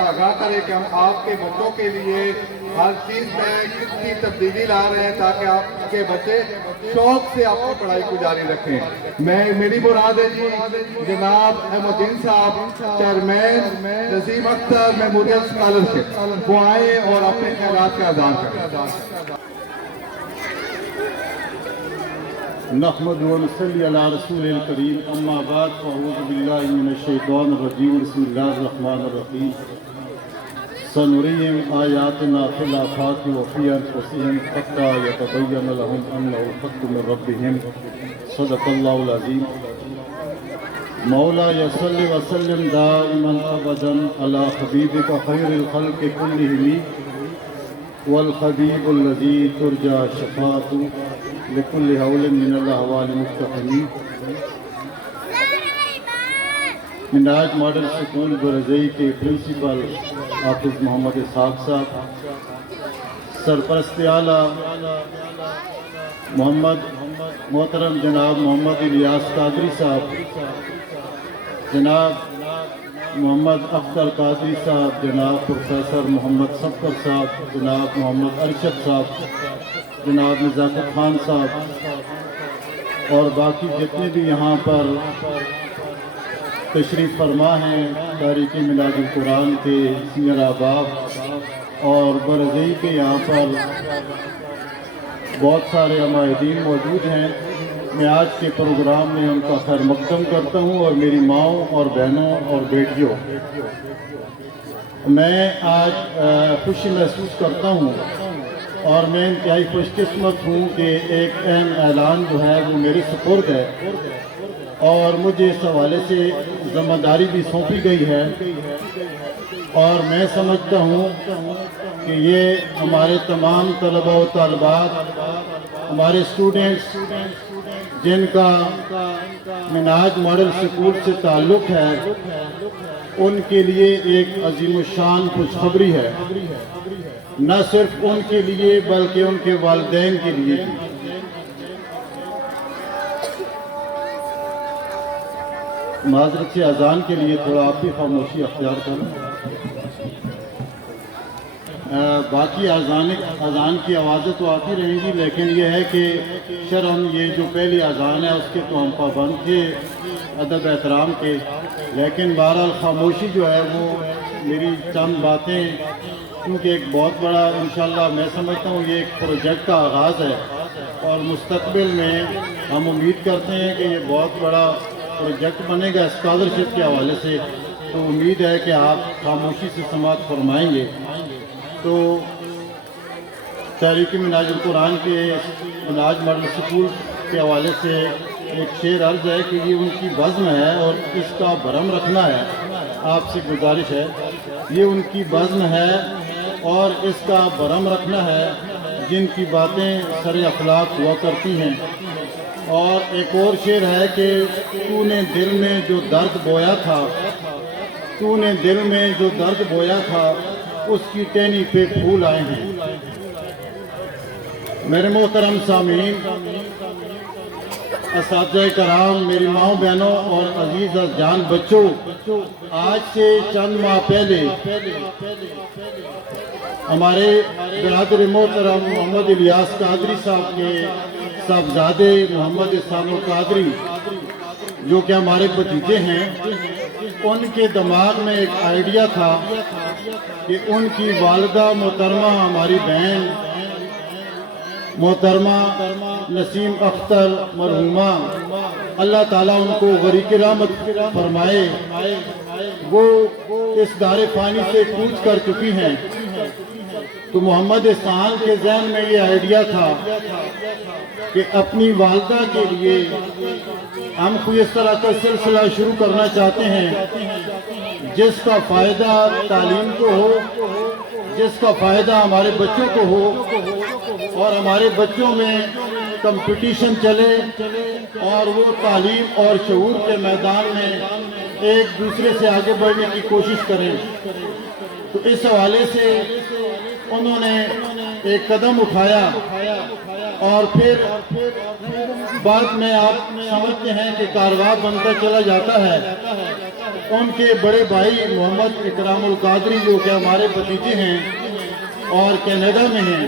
سے آگاہ کریں کہ ہم آپ کے بچوں کے لیے ہر چیز میں کتنی تبدیلی لا رہے ہیں تاکہ آپ کے بچے شوق سے اپنی پڑھائی کو جاری رکھیں۔ میری مراد ہے جی جناب احمد الدین صاحب چیئرمین نسیم اختر میموریل اسکالرشپ، وہ آئیں اور اپنے خیالات کا اذان کریں۔ نحمد و نصلی علی رسول الکریم، اما بعد فاعوذ باللہ من الشیطان الرجیم، بسم اللہ الرحمن الرحیم۔ سنريهم آیاتنا فی الآفاق وفی انفسهم حتی یتبین لهم انه الحق من ربهم، صدق اللہ العظیم۔ مولا صل وسلم دائما ابدا علی حبیبک خیر الخلق کلهم، والحبیب الذی ترجى شفاعته لكل حول من الاحوال مقتحم۔ منہاج ماڈل سکول برزئی کے پرنسپل حافظ محمد اسحاق صاحب، سرپرست اعلیٰ محترم جناب محمد الیاس قادری صاحب، جناب محمد اختر قادری صاحب، جناب پروفیسر محمد صفر صاحب، جناب محمد ارشد صاحب، جناب نزاکت خان صاحب، اور باقی جتنے بھی یہاں پر تشریف فرما ہیں، تاریخ میلاد القرآن کے سینئر احباب اور برزئی کے یہاں پر بہت سارے عمائدین موجود ہیں۔ میں آج کے پروگرام میں ان کا خیر مقدم کرتا ہوں، اور میری ماؤں اور بہنوں اور بیٹیوں، میں آج خوشی محسوس کرتا ہوں اور میں انتہائی خوش قسمت ہوں کہ ایک اہم اعلان جو ہے وہ میرے سپرد ہے، اور مجھے اس حوالے سے ذمہ داری بھی سونپی گئی ہے، اور میں سمجھتا ہوں کہ یہ ہمارے تمام طلباء و طالبات، ہمارے اسٹوڈنٹس جن کا منہاج ماڈل سکول سے تعلق ہے، ان کے لیے ایک عظیم الشان خوشخبری ہے، نہ صرف ان کے لیے بلکہ ان کے والدین کے لیے بھی۔ معذرت سے اذان کے لیے تھوڑا آپ بھی خاموشی اختیار کریں۔ باقی اذان کی آوازیں تو آتی رہیں گی، لیکن یہ ہے کہ شرم یہ جو پہلی اذان ہے اس کے تو ہم پابند تھے ادب احترام کے، لیکن بہرحال خاموشی جو ہے وہ میری چند باتیں، کیونکہ ایک بہت بڑا انشاءاللہ میں سمجھتا ہوں یہ ایک پروجیکٹ کا آغاز ہے، اور مستقبل میں ہم امید کرتے ہیں کہ یہ بہت بڑا پروجیکٹ بنے گا اسکالرشپ کے حوالے سے، تو امید ہے کہ آپ خاموشی سے سماعت فرمائیں گے۔ تو تاریخ منہاج القرآن کے منہاج ماڈل سکول کے حوالے سے ایک شعر عرض ہے کہ یہ ان کی بزم ہے اور اس کا بھرم رکھنا ہے، آپ سے گزارش ہے، یہ ان کی بزم ہے اور اس کا بھرم رکھنا ہے جن کی باتیں سر اخلاق ہوا کرتی ہیں۔ اور ایک اور شعر ہے کہ تو نے دل میں جو درد بویا تھا، تو نے دل میں جو درد بویا تھا، اس کی ٹہنی پہ پھول آئے ہیں۔ میرے محترم سامعین، اساتذہ کرام، میری ماؤں بہنوں اور عزیز جان بچوں، آج سے چند ماہ پہلے ہمارے برادر محترم محمد الیاس قادری صاحب کے صاحبزادے محمد اسحاق القادری، جو کہ ہمارے بھتیجے ہیں، ان کے دماغ میں ایک آئیڈیا تھا کہ ان کی والدہ محترمہ ہماری بہن محترمہ نسیم اختر مرحومہ، اللہ تعالیٰ ان کو غریق رحمت فرمائے، وہ اس دار فانی سے کوچ کر چکی ہیں۔ تو محمد اسحاق کے ذہن میں یہ آئیڈیا تھا کہ اپنی والدہ کے لیے ہم کوئی اس طرح کا سلسلہ شروع کرنا چاہتے ہیں جس کا فائدہ تعلیم کو ہو، جس کا فائدہ ہمارے بچوں کو ہو، اور ہمارے بچوں میں کمپٹیشن چلے اور وہ تعلیم اور شعور کے میدان میں ایک دوسرے سے آگے بڑھنے کی کوشش کریں۔ تو اس حوالے سے انہوں نے ایک قدم اٹھایا، اور پھر بعد میں آپ سمجھتے ہیں کہ کارواں بنتا چلا جاتا ہے، ان کے بڑے بھائی محمد اکرام القادری جو کہ ہمارے بھتیجے ہیں اور کینیڈا میں ہیں،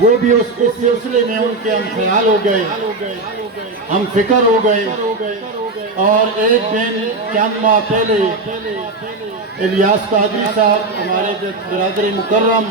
وہ بھی اس سلسلے میں ان کے ہم خیال ہو گئے، ہم فکر ہو گئے۔ اور ایک دن چند ماہ پہلے الیاس قادری صاحب ہمارے برادر مکرم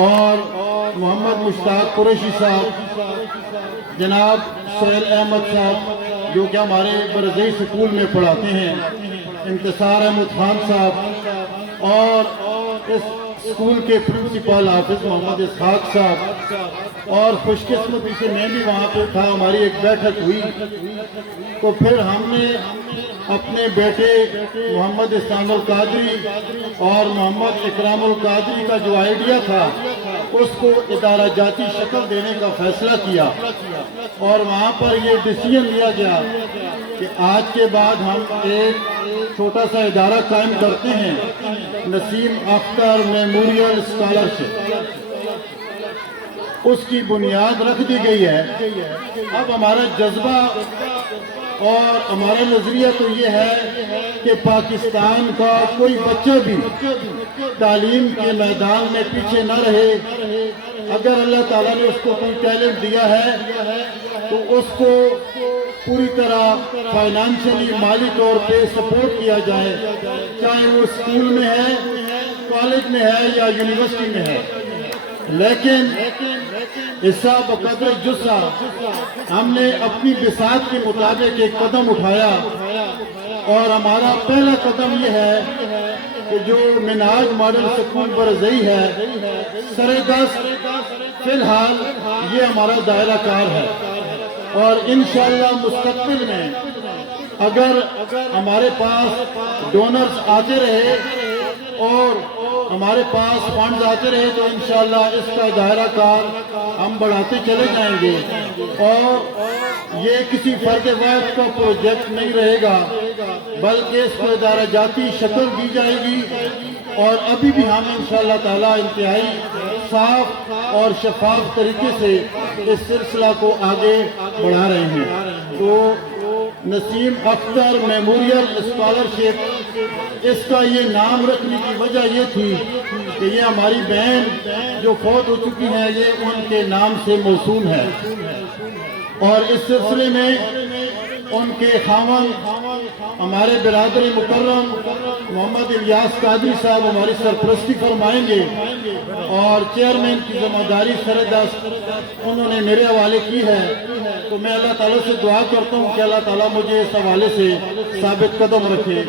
اور محمد مشتاق قریشی صاحب، جناب سہیل احمد صاحب جو کہ ہمارے برزئی سکول میں پڑھاتے ہیں، انتصار احمد خان صاحب، اور اس اسکول کے پرنسپل حافظ محمد اسحاق صاحب، اور خوش قسمتی سے میں بھی وہاں پہ تھا، ہماری ایک بیٹھک ہوئی۔ تو پھر ہم نے اپنے بیٹے محمد احسان القادری اور محمد اکرام القادری کا جو آئیڈیا تھا اس کو ادارہ جاتی شکل دینے کا فیصلہ کیا، اور وہاں پر یہ ڈیسیژن لیا گیا کہ آج کے بعد ہم ایک چھوٹا سا ادارہ قائم کرتے ہیں، نسیم اختر میموریل اسکالرشپ۔ اس کی بنیاد رکھ دی گئی ہے۔ اب ہمارا جذبہ اور ہمارا نظریہ تو یہ ہے کہ پاکستان کا کوئی بچہ بھی تعلیم کے میدان میں پیچھے نہ رہے۔ اگر اللہ تعالیٰ نے اس کو کوئی ٹیلنٹ دیا ہے تو اس کو پوری طرح فائنانشلی مالی طور پہ سپورٹ کیا جائے، چاہے وہ اسکول میں ہے، کالج میں ہے یا یونیورسٹی میں ہے۔ لیکن حصہ بقدر جسہ ہم نے اپنی بساط کے مطابق ایک قدم اٹھایا، اور ہمارا پہلا قدم یہ ہے کہ جو منہاج ماڈل سکول برزئی ہے، سر-10 فی الحال یہ ہمارا دائرہ کار ہے، اور انشاءاللہ مستقبل میں اگر ہمارے پاس ڈونرز آتے رہے اور ہمارے پاس فنڈز آتے رہے تو انشاءاللہ اس کا دائرہ کار ہم بڑھاتے چلے جائیں گے، اور یہ کسی فرد واحد کا پروجیکٹ نہیں رہے گا، بلکہ اس کو ادارہ جاتی شکل دی جائے گی۔ اور ابھی بھی ہم انشاءاللہ تعالی انتہائی صاف اور شفاف طریقے سے اس سلسلہ کو آگے بڑھا رہے ہیں۔ تو نسیم اختر میموریل اسکالرشپ، اس کا یہ نام رکھنے کی وجہ یہ تھی کہ یہ ہماری بہن جو فوت ہو چکی ہیں یہ ان کے نام سے موسوم ہے، اور اس سلسلے میں ان کے خاوند ہمارے برادر مکرم محمد الیاس قادری صاحب ہماری سرپرستی فرمائیں گے، اور چیئرمین کی ذمہ داری سر-10 انہوں نے میرے حوالے کی ہے۔ تو میں اللہ تعالیٰ سے دعا کرتا ہوں کہ اللہ تعالیٰ مجھے اس حوالے سے ثابت قدم رکھے،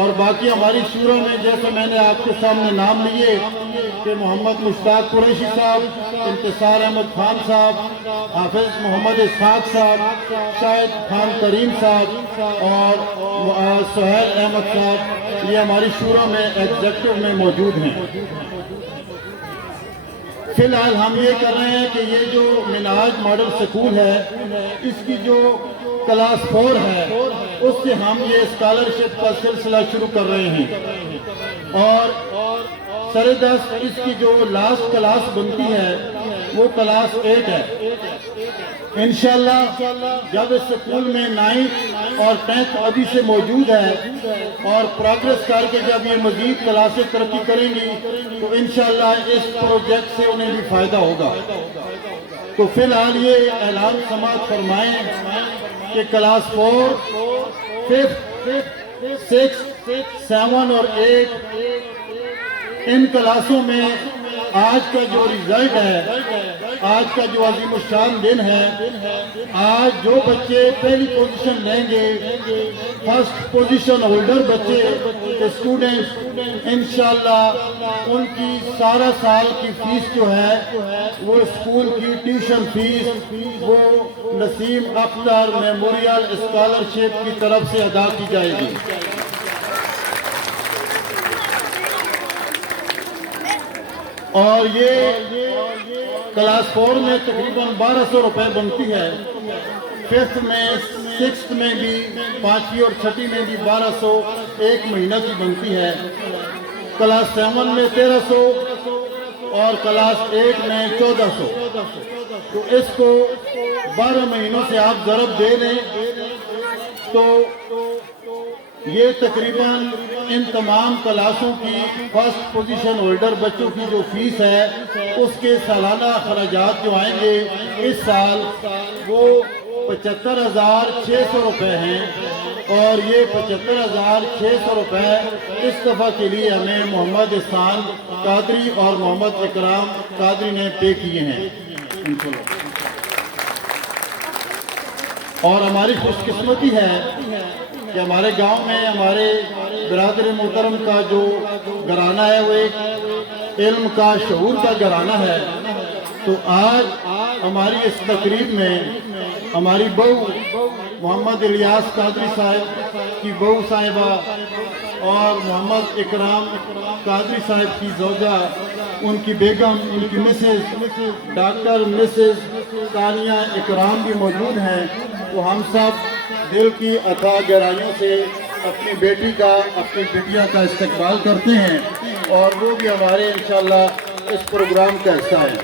اور باقی ہماری شورا میں جیسے میں نے آپ کے سامنے نام لیے کہ محمد مشتاق قریشی صاحب، انتصار احمد خان صاحب، حافظ محمد اسحاق صاحب، شاہد خان کریم صاحب اور سہیل احمد صاحب، یہ ہماری شورا میں ایگزیکٹو میں موجود ہیں۔ فی الحال ہم یہ کر رہے ہیں کہ یہ جو منہاج ماڈل سکول ہے اس کی جو کلاس 4 ہے اس سے ہم یہ اسکالرشپ کا سلسلہ شروع کر رہے ہیں، اور سر-10 اس کی جو لاسٹ کلاس بنتی ہے وہ کلاس 8 ہے۔ انشاءاللہ جب اس سکول میں 9th اور 10th ابھی سے موجود ہے اور پروگریس کر کے جب یہ مزید کلاسیں ترقی کریں گی تو انشاءاللہ اس پروجیکٹ سے انہیں بھی فائدہ ہوگا۔ تو فی الحال یہ اعلان سماعت فرمائیں کہ کلاس 4، 5th، 6th، 7 اور 8 ان کلاسوں میں آج کا جو ریزلٹ ہے، آج کا جو عظیم الشان دن ہے، آج جو بچے پہلی پوزیشن لیں گے، فرسٹ پوزیشن ہولڈر بچے اسٹوڈنٹس، انشاءاللہ ان کی سارا سال کی فیس جو ہے وہ اسکول کی ٹیوشن فیس وہ نسیم اختر میموریل اسکالرشپ کی طرف سے ادا کی جائے گی۔ اور یہ کلاس 4 میں تقریباً 1200 روپے بنتی ہے، 5th میں 6th میں بھی 5ویں اور 6ٹھی میں بھی 1200 ایک مہینہ کی بنتی ہے، کلاس 7 میں 1300 اور کلاس 8 میں 1400۔ تو اس کو 12 مہینوں سے آپ ضرب دے لیں تو یہ تقریباً ان تمام کلاسوں کی فرسٹ پوزیشن ہولڈر بچوں کی جو فیس ہے اس کے سالانہ اخراجات جو آئیں گے اس سال وہ 75,600 روپے ہیں، اور یہ 75,600 روپے اس دفعہ کے لیے ہمیں محمد احسان قادری اور محمد اکرام قادری نے پے کیے ہیں اور ہماری خوش قسمتی ہے کہ ہمارے گاؤں میں ہمارے برادر محترم کا جو گھرانہ ہے وہ ایک علم کا شعور کا گھرانہ ہے۔ تو آج ہماری اس تقریب میں ہماری بہو محمد الیاس قادری صاحب کی بہو صاحبہ اور محمد اکرام قادری صاحب کی زوجہ، ان کی بیگم، ان کی مسز ڈاکٹر مسز تانیہ اکرام بھی موجود ہیں۔ تو ہم سب دل کی عطا گہرائیوں سے اپنی بیٹی کا، اپنی بیٹیا کا استقبال کرتے ہیں اور وہ بھی ہمارے انشاءاللہ اس پروگرام کا حصہ ہے۔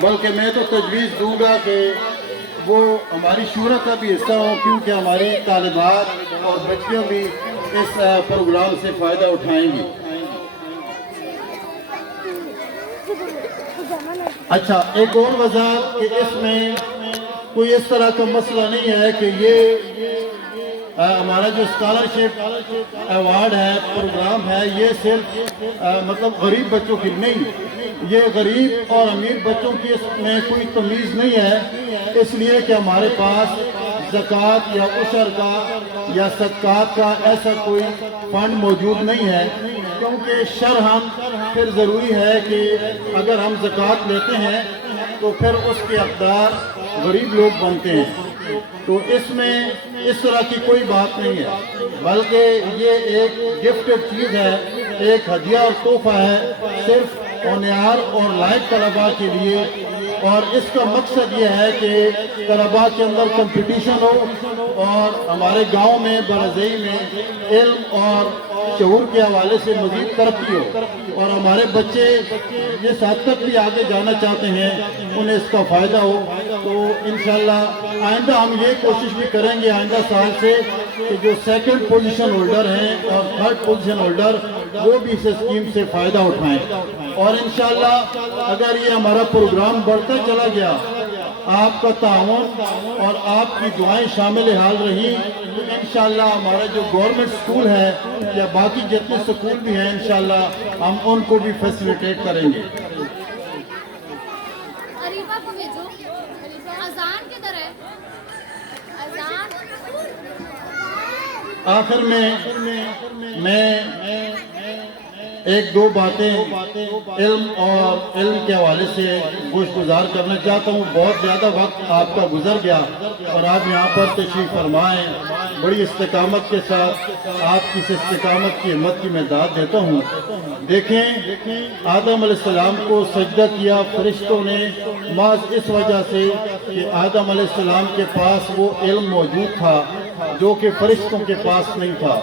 بلکہ میں تو تجویز دوں گا کہ وہ ہماری شورا کا بھی حصہ ہوں، کیونکہ ہماری طالبات اور بچیاں بھی اس پروگرام سے فائدہ اٹھائیں گی۔ اچھا، ایک اور وضاحت کہ اس میں کوئی اس طرح کا مسئلہ نہیں ہے کہ یہ ہمارا جو اسکالرشپ ایوارڈ ہے، پروگرام ہے، یہ صرف مطلب غریب بچوں کی نہیں، یہ غریب اور امیر بچوں کی اس میں کوئی تمیز نہیں ہے، اس لیے کہ ہمارے پاس زکوٰۃ یا عشر کا یا صدقات کا ایسا کوئی فنڈ موجود نہیں ہے، کیونکہ شرعاً پھر ضروری ہے کہ اگر ہم زکوٰۃ لیتے ہیں تو پھر اس کے حقدار غریب لوگ بنتے ہیں۔ تو اس میں اس طرح کی کوئی بات نہیں ہے، بلکہ یہ ایک گفٹڈ چیز ہے، ایک ہدیہ اور تحفہ ہے صرف ہونہار اور لائق طلباء کے لیے، اور اس کا مقصد یہ ہے کہ طلباء کے اندر کمپٹیشن ہو اور ہمارے گاؤں میں برضئی میں علم اور شعور کے حوالے سے مزید ترقی ہو، اور ہمارے بچے جس حد تک بھی آگے جانا چاہتے ہیں انہیں اس کا فائدہ ہو۔ تو انشاءاللہ آئندہ ہم یہ کوشش بھی کریں گے آئندہ سال سے کہ جو سیکنڈ پوزیشن ہولڈر ہیں اور تھرڈ پوزیشن ہولڈر وہ بھی اس اسکیم سے فائدہ اٹھائیں، اور انشاءاللہ اگر یہ ہمارا پروگرام بڑھتا چلا گیا، آپ کا تعاون اور آپ کی دعائیں شامل حال رہی، تو انشاءاللہ ہمارا جو گورنمنٹ سکول ہے یا باقی جتنے سکول بھی ہیں انشاءاللہ ہم ان کو بھی فیسیلیٹیٹ کریں گے۔ عریبہ کو بھیجو، اذان کدھر ہے؟ اذان آخر میں ایک دو باتیں علم اور علم کے حوالے سے گزار کرنا چاہتا ہوں۔ بہت زیادہ وقت آپ کا گزر گیا اور آپ یہاں پر تشریف فرمائیں، بڑی استقامت کے ساتھ آپ کی اس استقامت کی ہمت کی میں داد دیتا ہوں۔ دیکھیں، آدم علیہ السلام کو سجدہ کیا فرشتوں نے محض اس وجہ سے کہ آدم علیہ السلام کے پاس وہ علم موجود تھا جو کہ فرشتوں کے پاس نہیں تھا،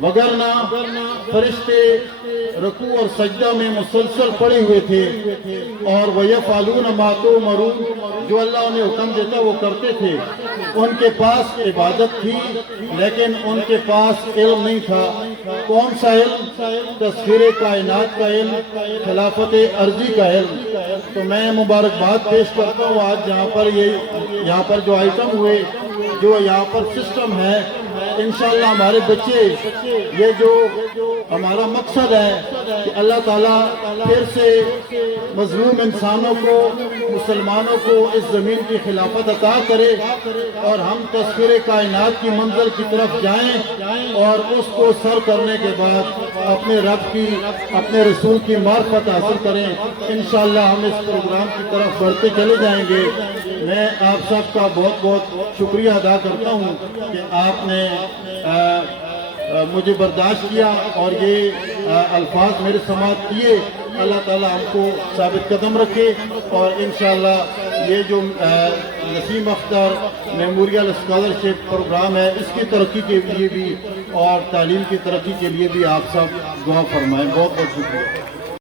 وگرنہ فرشتے رکوع اور سجدہ میں مسلسل پڑے ہوئے تھے، اور وَيَفْعَلُونَ مَا تُؤْمَرُونَ، جو اللہ انہیں حکم دیتا وہ کرتے تھے۔ ان کے پاس عبادت تھی لیکن ان کے پاس علم نہیں تھا۔ کون سا علم؟ تسخیر کائنات کا علم، خلافت ارضی کا علم۔ تو میں مبارکباد پیش کرتا ہوں آج یہاں پر جو آئٹم ہوئے، جو یہاں پر سسٹم ہے، انشاءاللہ ہمارے بچے، یہ جو ہمارا مقصد ہے کہ اللہ تعالیٰ پھر سے مظلوم انسانوں کو، مسلمانوں کو اس زمین کی خلافت عطا کرے اور ہم تسخیر کائنات کی منزل کی طرف جائیں اور اس کو سر کرنے کے بعد اپنے رب کی، اپنے رسول کی معرفت حاصل کریں۔ انشاءاللہ ہم اس پروگرام کی طرف بڑھتے چلے جائیں گے۔ میں آپ سب کا بہت بہت شکریہ ادا کرتا ہوں کہ آپ نے مجھے برداشت کیا اور یہ الفاظ میرے سماعت کیے۔ اللہ تعالیٰ ہم کو ثابت قدم رکھے، اور انشاءاللہ یہ جو نسیم اختر میموریل اسکالرشپ پروگرام ہے اس کی ترقی کے لیے بھی اور تعلیم کی ترقی کے لیے بھی آپ سب دعا فرمائیں۔ بہت بہت شکریہ۔